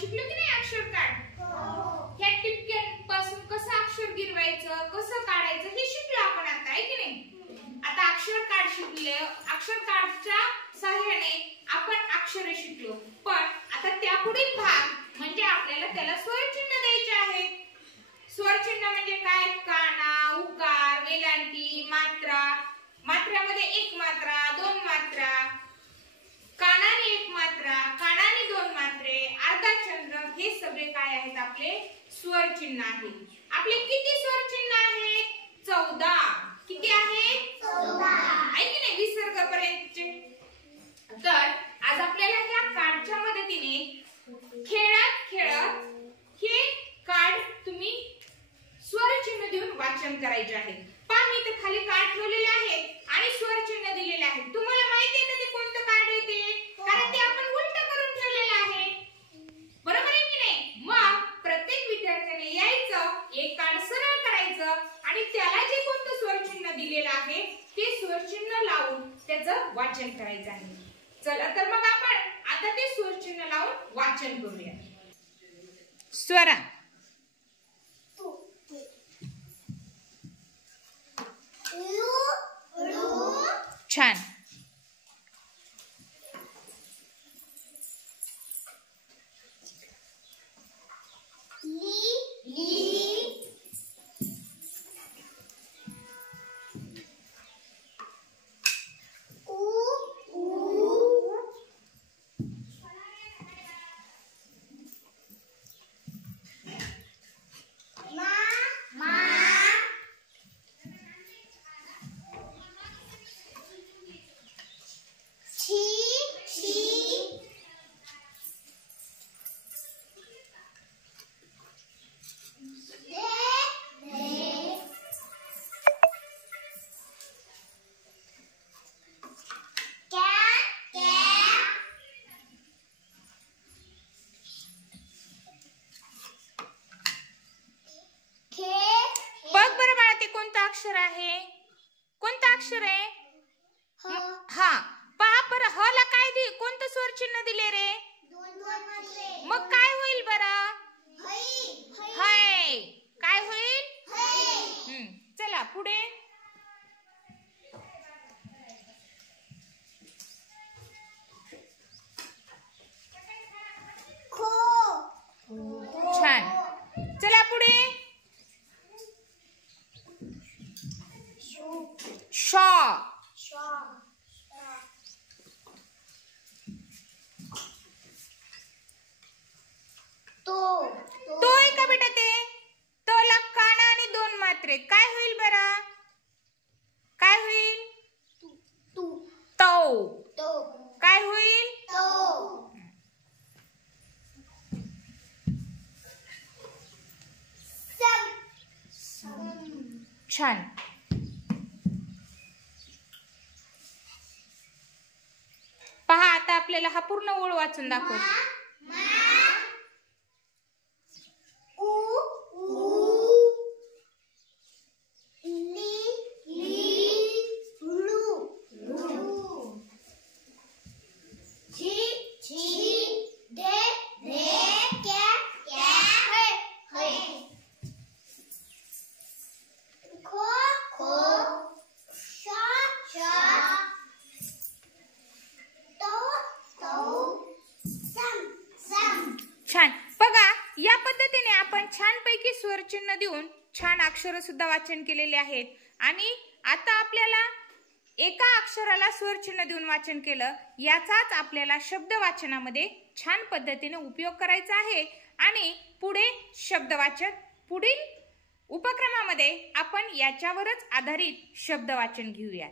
शिकलो की नाही अक्षर कार्ड। ह्या टिपक्यांपासून कसं अक्षर गिरवायचं, कसं काढायचं हे शिकलो आपण आता, आहे की नाही। आता अक्षर कार्ड शिकले, अक्षर कार्डच्या सहाय्याने आपण अक्षरे शिकलो, पण आता त्यापुढील भाग म्हणजे आपल्याला त्याला स्वरचिन्ह द्यायचे आहेत। स्वरचिन्ह म्हणजे काय? काना, उकार, वेलांटी, मात्रा, मात्र्यामध्ये एक मात्रा, दोन मात्रा, कानाने एक मात्रा, कानाने दोन मात्रे, अर्धाचंद्र, हे सगळे काय आहेत? आपले स्वरचिन्ह आहेत। आपले किती स्वरचिन्ह आहेत? 14। किती आहेत? 14। आहे की नाही, विसर्गापर्यंतचे। तर आज आपल्याला ह्या कार्डच्या मदतीने खेळत खेळत हे कार्ड तुम्ही स्वरचिन्ह देऊन वाचन करायचे आहे। पहा मी इथे खाली कार्ड ठेवलेले आहेत आणि स्वरचिन्ह दिलेले आहेत। तुम्हाला माहिती आहे का ते कोणतं कार्ड आहे ते? कारण ते आपण उलट करून ठेवलेलं आहे, बरोबर आहे की नाही। मग प्रत्येक विद्यार्थ्याने यायचं, एक कार्ड सरळ करायचं आणि त्याला जे कोणतं स्वरचिन्ह दिलेलं आहे ते स्वरचिन्ह लावून त्याचं वाचन करायचं आहे। चला तर मग आपण आता ते स्वरचिन्ह लावून वाचन करूया। स्वरा, छान, अक्षर आहे? कोणतं अक्षर आहे? हा, पहा पर ह ला काय दे, कोणतं स्वरचिन्ह दिले रे? मग काय होईल बरं? है। काय होईल? चला पुढे। छान, चला पुढे। श, तो आहे का बेटा ते? तो ला काना आणि दोन मात्रे, काय होईल बरं? काय होईल? तो। काय होईल? छान, पहा आता आपल्याला हा पूर्ण ओळ वाचून दाखव। छान, बघा या पद्धतीने आपण छानपैकी स्वरचिन्ह देऊन छान अक्षर सुद्धा वाचन केलेले आहेत। आणि आता आपल्याला एका अक्षराला स्वरचिन्ह देऊन वाचन केलं, याचाच आपल्याला शब्द वाचनामध्ये छान पद्धतीने उपयोग करायचा आहे। आणि पुढे शब्द वाचन, पुढील उपक्रमामध्ये आपण याच्यावरच आधारित शब्द वाचन घेऊया।